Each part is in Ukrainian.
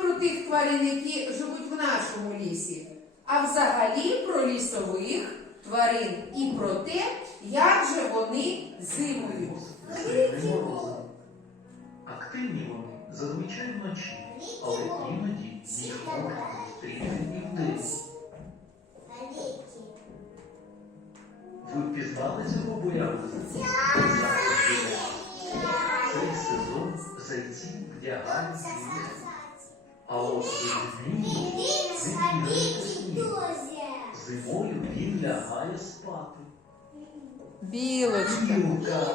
про тих тварин, які живуть в нашому лісі, а взагалі про лісових тварин і про те, як же вони зимують. Активні вони зазвичай вночі, але іноді їх можна зустріти і вдень. Ви впізнали цього боярку? Цей сезон зайці вдягають. А от. Зимою він лягає спати. Білочка. Білка.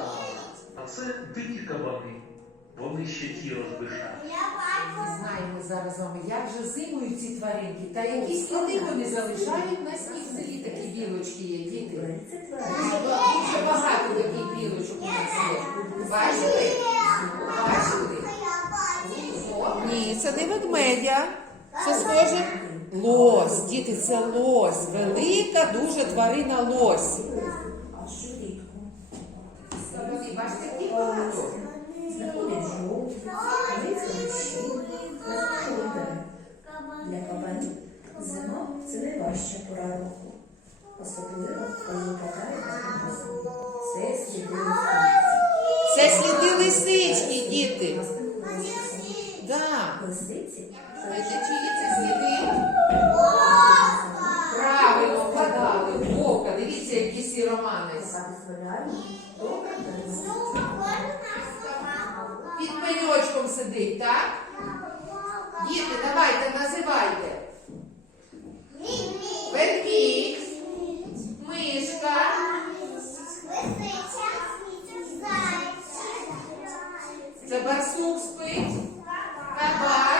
А це дикі кабани. Вони ще ті розбишають. Знаємо зараз з вами, як же зимують ці тваринки та які сліди вони залишають на снігзелі такі білочки є, діти. Дуже багато таких білочок у нас є. Бачили? Це не ведмедя. Це схоже лось. Діти, це лось. Велика дуже тварина лось. Для кабанів зима це найважча пора року. Особливо, коли випадає. Це сліди листиці. Це сліди лисички, діти. Сліди? Правильно вгадали. Вовка, дивіться, дозволяє добре переносити. Під пеньочком сидить, так? Діти, давайте, називайте. Ведмідь, мишка, це барсук спить, Bye-bye.